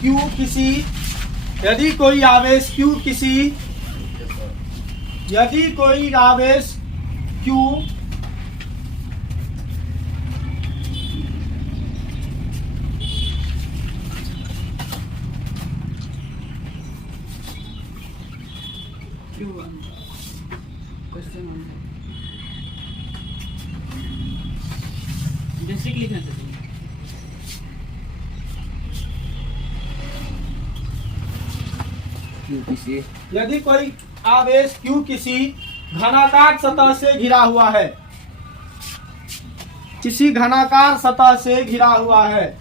Q किसी यदि कोई आवेश Q किसी यदि कोई आवेश Q डिस्ट्रिक्ट लिखना चाहिए। यदि कोई आवेश Q किसी घनाकार सतह से घिरा हुआ है, किसी घनाकार सतह से घिरा हुआ है,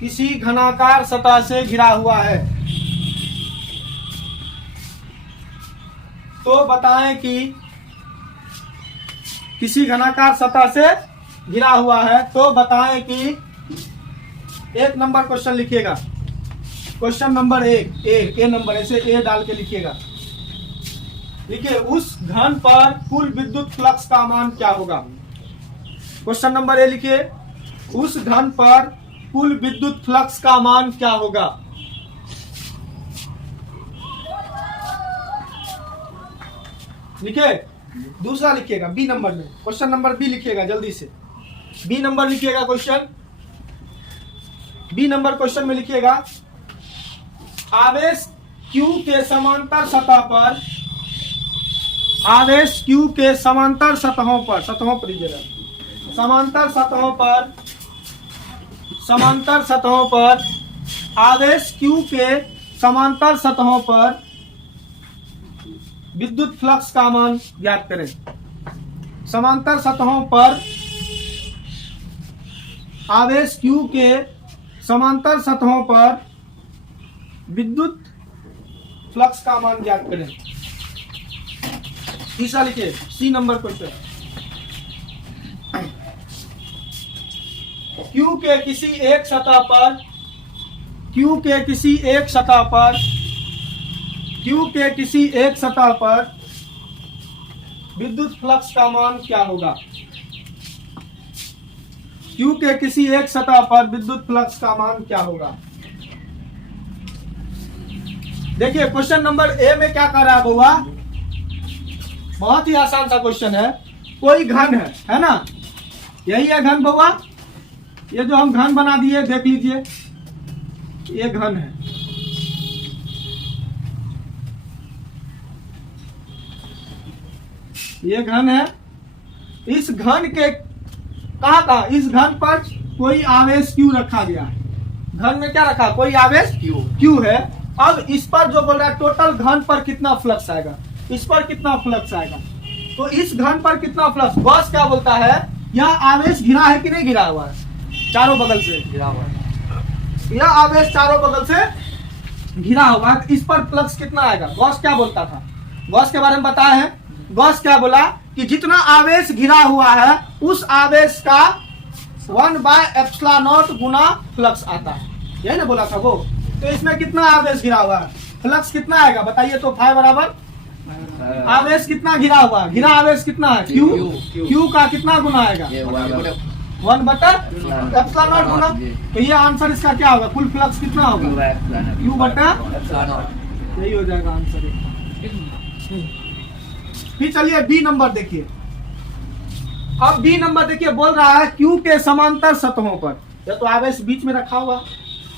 किसी घनाकार सतह से घिरा हुआ है, तो बताएं कि किसी घनाकार सतह से घिरा हुआ है तो बताएं कि एक नंबर क्वेश्चन लिखिएगा। क्वेश्चन नंबर ए नंबर ऐसे ए डाल के लिखिएगा। लिखिए उस घन पर कुल विद्युत फ्लक्स का मान क्या होगा। क्वेश्चन नंबर ए लिखिए उस घन पर कुल विद्युत फ्लक्स का मान क्या होगा। लिखिए दूसरा लिखिएगा बी नंबर में, क्वेश्चन नंबर बी लिखिएगा जल्दी से। बी नंबर लिखिएगा क्वेश्चन, बी नंबर क्वेश्चन में लिखिएगा आवेश Q के समांतर सतह पर, आवेश Q के समांतर सतहों पर, सतहों पर लीजिएगा, समांतर सतहों पर, समांतर सतहों पर आवेश Q के समांतर सतहों पर विद्युत फ्लक्स का मान ज्ञात करें। समांतर सतहों पर आवेश Q के समांतर सतहों पर विद्युत फ्लक्स का मान ज्ञात करें। तीसरा लिखिए सी नंबर क्वेश्चन। Q के किसी एक सतह पर, Q के किसी एक सतह पर, Q के किसी एक सतह पर विद्युत फ्लक्स का मान क्या होगा। Q के किसी एक सतह पर विद्युत फ्लक्स का मान क्या होगा। देखिए क्वेश्चन नंबर ए में क्या कर रहा है बउआ, बहुत ही आसान सा क्वेश्चन है। कोई घन है ना, यही है घन बउआ, ये जो हम घन बना दिए देख लीजिए, ये घन है। ये घन है। इस घन के कहा इस घन पर कोई आवेश Q रखा गया है। घन में क्या रखा, कोई आवेश Q है। अब इस पर जो बोल रहा है टोटल घन पर कितना फ्लक्स आएगा, इस पर कितना फ्लक्स आएगा, तो इस घन पर कितना फ्लक्स। गॉस क्या बोलता है, यह आवेश घिरा है कि नहीं घिरा हुआ है, चारों बगल से घिरा हुआ है, यह आवेश चारों बगल से घिरा हुआ है, इस पर फ्लक्स कितना आएगा। गॉस क्या बोलता था, गॉस के बारे में बताया है। गॉस क्या बोला कि जितना आवेश घिरा हुआ है उस आवेश का 1/ε0 गुना फ्लक्स आता है, यही ना बोला था वो। तो इसमें कितना आवेश घिरा हुआ है, फ्लक्स कितना आएगा बताइए। तो फाई बराबर आवेश कितना घिरा हुआ है, घिरा आवेश कितना है Q का कितना गुना आएगा 1/ε0 गुना। तो ये आंसर इसका क्या होगा, कुल फ्लक्स कितना होगा Q/ε0, यही हो जाएगा आंसर। फिर चलिए बी नंबर देखिए। अब बी नंबर देखिए बोल रहा है Q के समांतर सतहों पर, या तो आवेश बीच में रखा हुआ,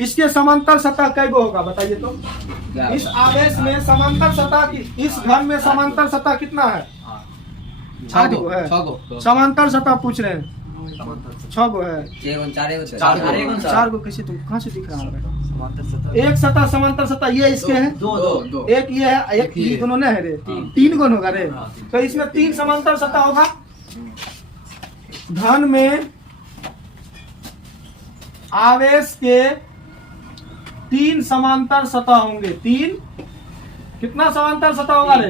इसके समांतर सतह कई गो होगा बताइए। तो इस आवेश में समांतर सतह की, इस घन में समांतर सतह कितना है, 6 गो है। समांतर सतह पूछ रहे हैं, 6 गो है, 4 गो कैसे, तुम कहाँ से दिख रहा है। एक सतह समांतर सतह ये इसके है, एक ये है, एक ये दोनों नहीं है रे, 3 गुण होगा रे। तो इसमें 3 समांतर सतह होगा। घन में आवेश के 3 समांतर सतह होंगे, 3 कितना समांतर सतह होगा रे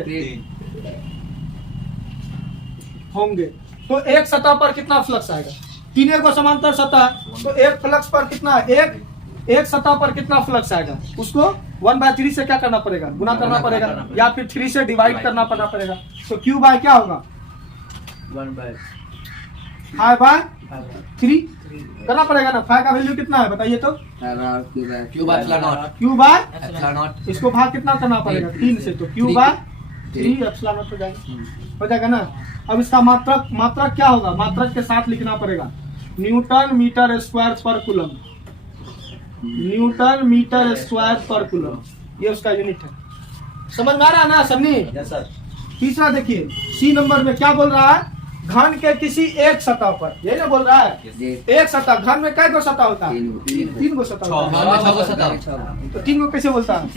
होंगे। तो एक सतह पर कितना फ्लक्स आएगा, 3 को समांतर सतह, तो एक फ्लक्स पर कितना, एक सतह पर कितना फ्लक्स आएगा, उसको 1/3 से क्या करना पड़ेगा, गुना करना पड़ेगा, या फिर 3 से डिवाइड करना पड़ेगा। तो Q बाय क्या होगा 5/3 करना पड़ेगा ना। फाइव का वैल्यू कितना है बताइए तो? Q by epsilon not. Q by epsilon not. इसको भाग कितना करना पड़ेगा? 3 से, तो क्यू बाय 3 एप्सिलॉन नॉट हो जाएगा ना। अब इसका मात्रक क्या होगा? मात्रक के साथ लिखना पड़ेगा न्यूटन मीटर स्क्वायर पर कूलम। न्यूटन मीटर स्क्वायर पर कूलम, ये उसका यूनिट है। समझ में आ रहा है ना सन्नी? Yes sir. तीसरा देखिए, सी नंबर में क्या बोल रहा है? घन के किसी एक सतह पर, यही ना बोल रहा है? एक सतह, घन में कै गो सतह होता है? 3 गो सतह होता है। 6 गो सतह। तो 3 गो कैसे बोलता है?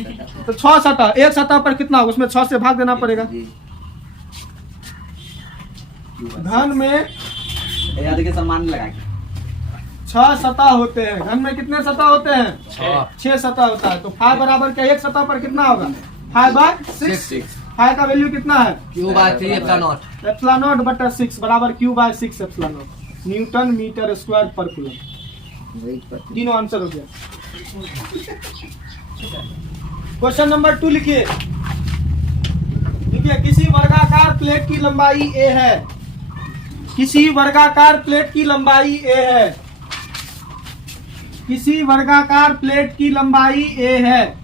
तो 6 सतह, एक सतह पर कितना होगा? उसमें 6 से भाग देना पड़ेगा। घन में देखिए सम्मान लगा 6 सतह होते हैं। घन में कितने सतह होते हैं? 6 सतह होता है। तो 5 बराबर क्या एक सतह पर कितना होगा? 5/6। 5 का वैल्यू कितना है? Q by 3 epsilon naught. Epsilon naught बटा 6 बराबर Q by 6 epsilon naught newton metre square पर कूलम। तीनों आंसर हो गया। क्वेश्चन नंबर 2 लिखिए। देखिए, किसी वर्गाकार प्लेट की लंबाई a है। किसी वर्गाकार प्लेट की लंबाई a है। किसी वर्गाकार प्लेट की लंबाई a है।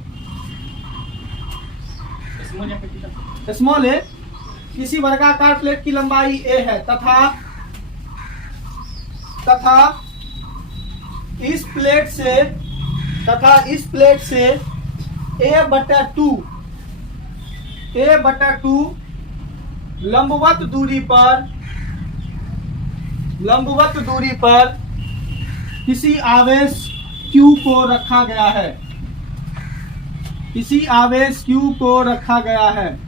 स्मॉल है। किसी वर्गाकार प्लेट की लंबाई a है तथा इस प्लेट से a/2 लंबवत दूरी पर किसी आवेश q को रखा गया है। किसी आवेश q को रखा गया है।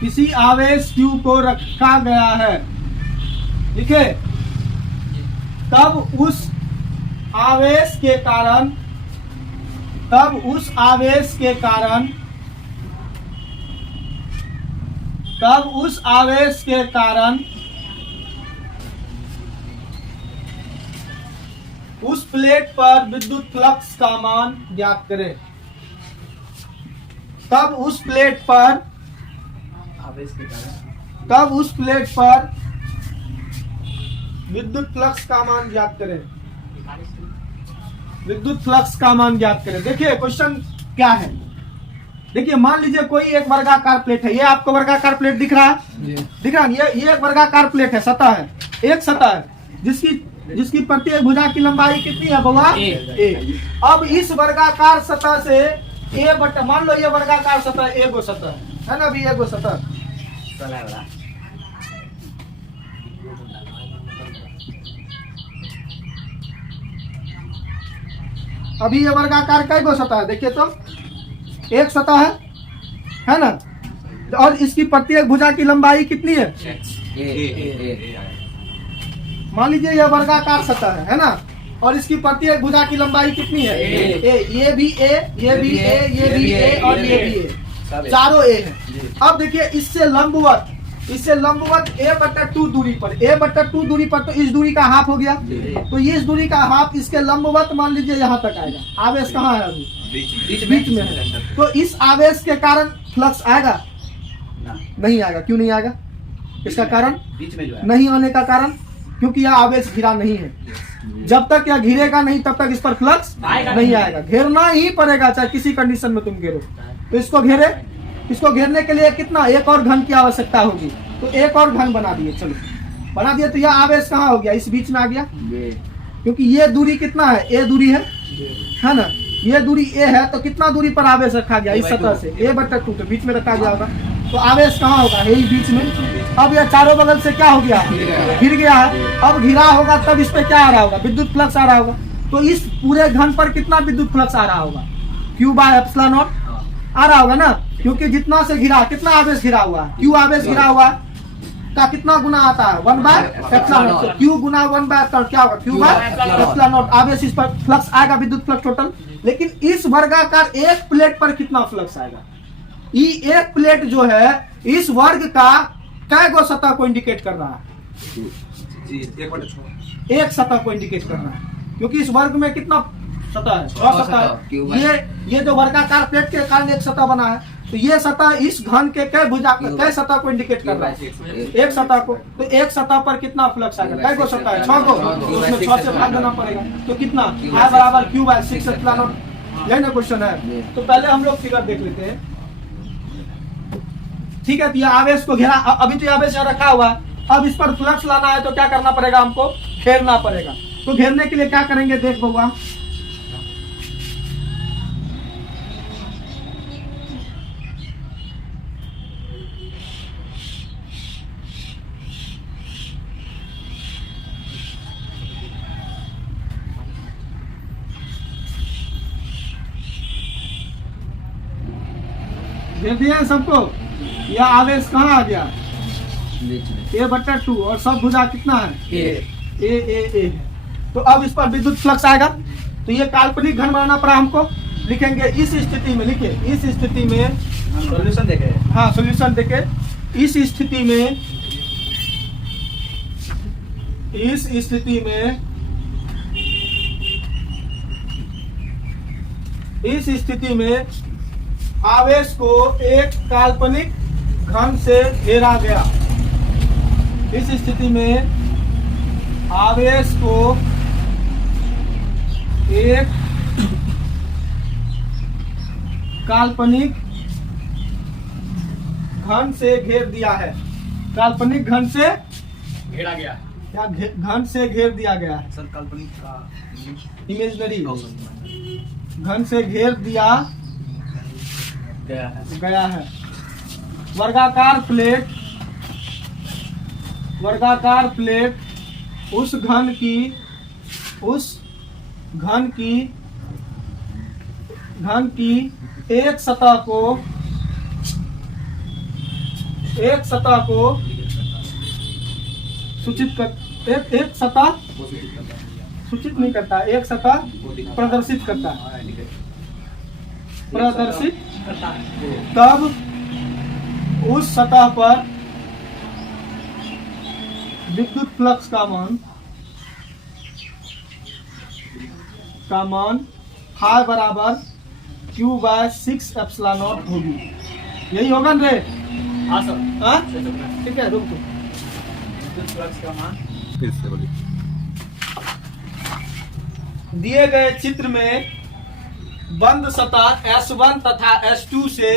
किसी आवेश q को रखा गया है। लिखे, तब उस आवेश के कारण उस प्लेट पर विद्युत फ्लक्स का मान ज्ञात करें। तब उस प्लेट पर विद्युत फ्लक्स का मान ज्ञात करें। विद्युत फ्लक्स का मान ज्ञात करें। देखिए क्वेश्चन क्या है। देखिए, मान लीजिए कोई एक वर्गाकार प्लेट है। ये आपको वर्गाकार प्लेट दिख रहा है? दिख रहा है? ये एक वर्गाकार प्लेट है, सतह है, एक सतह है जिसकी प्रत्येक भुजा की लंबाई कितनी है बउआ? a। अब इस वर्गाकार सतह से a बटा, मान लो ये वर्गाकार सतह a गो सतह है ना? अभी 1 गो सतह, अभी ये वर्गाकार कई गो सतह है? देखिए तो एक सतह है ना? और इसकी प्रत्येक भुजा की लंबाई कितनी है? मान लीजिए यह वर्गाकार सतह है ना? और इसकी प्रत्येक भुजा की लंबाई कितनी है? ये भी a, ये भी a, ये भी a और ये भी a, चारों a है। अब देखिए, इससे लंबवत a/2 दूरी पर, तो इस दूरी का हाफ हो गया। तो ये इस दूरी का हाफ इसके लंबवत मान लीजिए यहाँ तक आएगा। आवेश कहाँ है? अभी बीच में है। तो इस आवेश के कारण फ्लक्स आएगा? नहीं आएगा। क्यों नहीं आएगा? इसका कारण बीच में जो है नहीं आने का कारण, क्योंकि यह आवेश घिरा नहीं है। जब तक यह घिरेगा नहीं तब तक इस पर फ्लक्स नहीं आएगा। घेरना ही पड़ेगा, चाहे किसी कंडीशन में तुम घेरो। तो इसको घेरने के लिए कितना? एक और घन की आवश्यकता होगी। तो एक और घन बना दिए। चलो बना दिए। तो यह आवेश कहाँ हो गया? इस बीच में आ गया, क्योंकि ये दूरी कितना है? a दूरी है ना? ये दूरी a है, तो कितना दूरी पर आवेश रखा गया? इस सतह से a/2, तो बीच में रखा गया होगा। तो आवेश कहाँ होगा? यही बीच में। अब यह चारों बगल से क्या हो गया? घिर गया है। अब घिरा होगा तब इस पे क्या आ रहा होगा? विद्युत फ्लक्स आ रहा होगा। तो इस पूरे घन पर कितना विद्युत फ्लक्स आ रहा होगा? क्यू बाय एप्सिलॉन नॉट आ रहा होगा ना? क्योंकि जितना से घिरा, कितना आवेश घिरा हुआ है? क्यू आवेश घिरा हुआ का कितना गुना आता है? 1/एप्सिलॉन नॉट। तो क्यू गुना 1/एप्सिलॉन क्या होगा? Q by epsilon not. आवेश इस पर फ्लक्स आएगा, विद्युत फ्लक्स टोटल। लेकिन इस वर्गाकार एक प्लेट पर कितना फ्लक्स आएगा? ये एक प्लेट जो है इस वर्ग का कै गो सतह को इंडिकेट कर रहा है? एक सतह को इंडिकेट कर रहा है, क्योंकि इस वर्ग में कितना सतह है? 6 सतह है। ये जो वर्गाकार प्लेट के कारण एक सतह बना है, तो ये सतह इस घन के कै सतह को इंडिकेट कर रहा है? एक सतह को। तो एक सतह पर कितना फ्लक्स आएगा? कै को सतह है? 6 को। तो उसमें 6 से भाग देना पड़ेगा। तो कितना? I बराबर Q बाय 6 एप्सिलॉन नॉट। यही ना क्वेश्चन है। तो पहले हम लोग फिगर देख लेते हैं। ठीक है, तो ये आवेश को घेरा, अभी तो ये आवेश यहाँ रखा हुआ है। अब इस पर फ्लक्स लाना है तो क्या करना पड़ेगा? हमको घेरना पड़ेगा। तो घेरने के लिए क्या करेंगे? देख बउआ, घेर दिया है सबको। यह आवेश कहाँ आ गया? A/2 और सब भुजा कितना है? ए। तो अब इस पर विद्युत फ्लक्स आएगा। तो ये काल्पनिक घन बनाना पड़ा हमको। लिखेंगे इस स्थिति में, लिखिए इस स्थिति में, सॉल्यूशन देखे। हाँ सॉल्यूशन देखे। इस स्थिति में आवेश को एक काल्पनिक घन से घेरा गया। इस स्थिति में आवेश को एक काल्पनिक घन से घेर दिया है। काल्पनिक घन से घेरा गया या घन से घेर दिया गया है। सर काल्पनिक का इमेजिनरी घन से घेर दिया गया है। वर्गाकार प्लेट उस घन की एक सतह को सूचित कर एक सतह सूचित नहीं करता, एक सतह प्रदर्शित करता है। तब उस सतह पर विद्युत फ्लक्स का मान फाई बराबर Q बाय 6 एप्सिलॉन नॉट होगी। यही होगा ना रे? हाँ सर। हाँ ठीक है, रुक। दिए गए चित्र में बंद सतह S1 तथा S2 से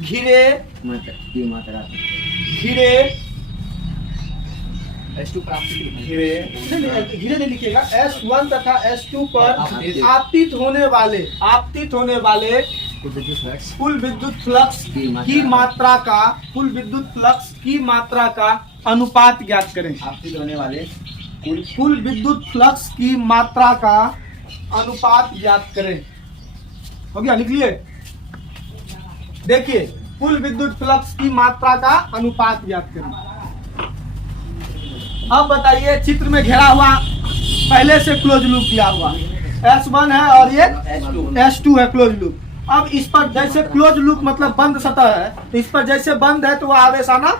घिरे घिरे नहीं लिखिएगा। S1 तथा S2 पर आपतित होने वाले कुल विद्युत फ्लक्स की मात्रा का अनुपात ज्ञात करें। आपतित होने वाले कुल विद्युत फ्लक्स की मात्रा का अनुपात ज्ञात करें। हो गया, लिख लिए। देखिए, कुल विद्युत फ्लक्स की मात्रा का अनुपात ज्ञात करें। अब बताइए, चित्र में घेरा हुआ पहले से क्लोज लूप दिया हुआ S1 है और ये S2 है क्लोज लूप। अब इस पर जैसे क्लोज लूप मतलब बंद सतह है, तो इस पर जैसे बंद है तो वो आवेश आना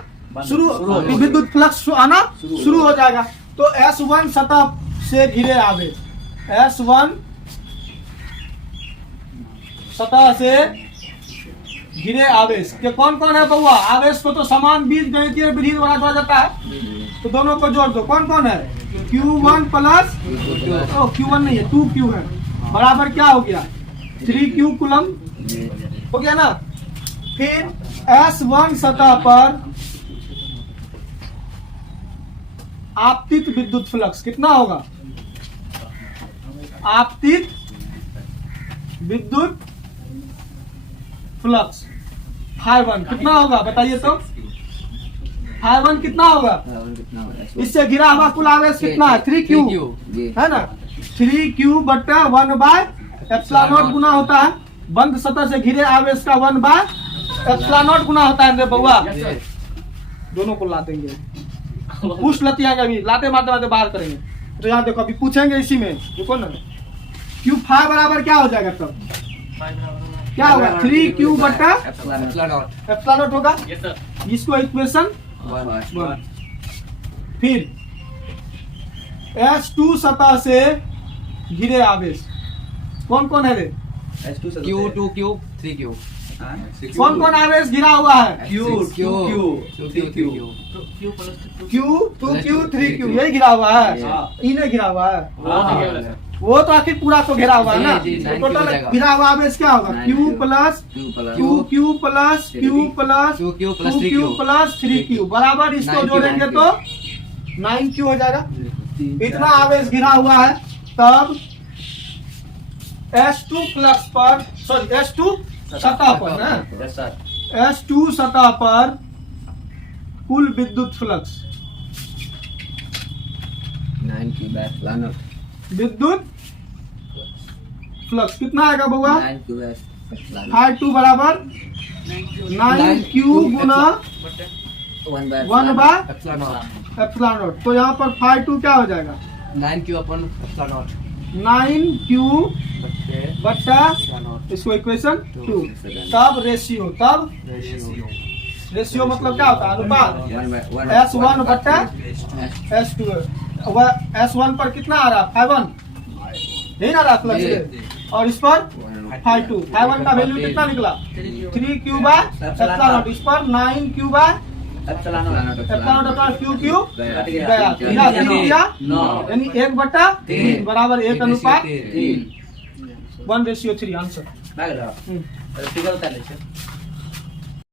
शुरू, विद्युत फ्लक्स आना शुरू हो जाएगा। तो S1 सतह से घिरे आवेश, S1 सतह से घिरे आवेश के कौन कौन है बउआ? आवेश को तो समान बीज गणितीय विधि द्वारा जोड़ा जाता है, तो दोनों को जोड़ दो। कौन कौन है? Q1 प्लस Q1 नहीं है, 2Q है, बराबर क्या हो गया? 3Q कूलम हो गया ना। फिर S1 सतह पर आपतित विद्युत फ्लक्स कितना होगा? आपतित विद्युत फ्लक्स ∅1 कितना होगा बताइए तो? ∅1 कितना होगा? इससे घिरा हुआ कुल आवेश कितना है? 3Q है ना। 3Q बट्टा 1 बाय एप्सिलॉन नॉट गुना होता है बंद सतह से घिरे आवेश का 1 बाय एप्सिलॉन नॉट गुना होता है रे बउआ। दोनों को ला देंगे, पूछ लेते हैं, अभी लाते मारते बाहर करेंगे। तो यहाँ देखो, अभी पूछेंगे इसी में, देखो ना। Q5 बराबर क्या हो जाएगा तब? क्या होगा? 3Q बट्टा एप्सिलॉन नॉट होगा। इसको इक्वेशन 1। फिर S2 सतह से घिरे आवेश कौन कौन है रे? Q2Q 3Q कौन कौन आवेश घिरा हुआ है? Q Q Q 2Q 3Q यही घिरा हुआ है, हाँ। इन्हें घिरा हुआ है। हाँ वो तो आखिर पूरा तो घेरा हुआ है ना, जी, जी, तो 9Q हो टोटल जाएगा। घिरा हुआ आवेश क्या होगा? Q plus Q plus Q plus 2Q plus 2Q 3Q plus 3Q बराबर इसको 9Q जोड़ेंगे तो 9Q हो जाएगा। इतना आवेश घिरा हुआ है, तब S2 फ्लक्स पर, सॉरी S2 सतह पर ना, यस सर। S2 सतह पर कुल विद्युत फ्लक्स, 9Q बैक लानर विद्युत फ्लक्स कितना आएगा बउआ? 9Q बैक लानर ∅2 बराबर 9Q Guna 1 by epsilon not. तो यहाँ पर ∅2 क्या हो जाएगा? 9Q upon epsilon not 9Q बट्टे बट्टा एप्सिलॉन नॉट इसको इक्वेशन 2। तब रेशियो, तब रेशियो मतलब क्या होता है? अनुपात। S1 बट्टा S2। S1 पर कितना आ रहा? ∅1 यही ना रहा फ्लक्स जी। और इस पर ∅2। ∅1 का वैल्यू कितना निकला? 3Q by epsilon not. इस पर 9Q by epsilon naught. Epsilon not का Q कट गया, गया। तीन किया, नौ। यानी 1/3 बराबर 1 अनुपात 3 1:3 आंसर। बैग रहा। फिगर उतार ले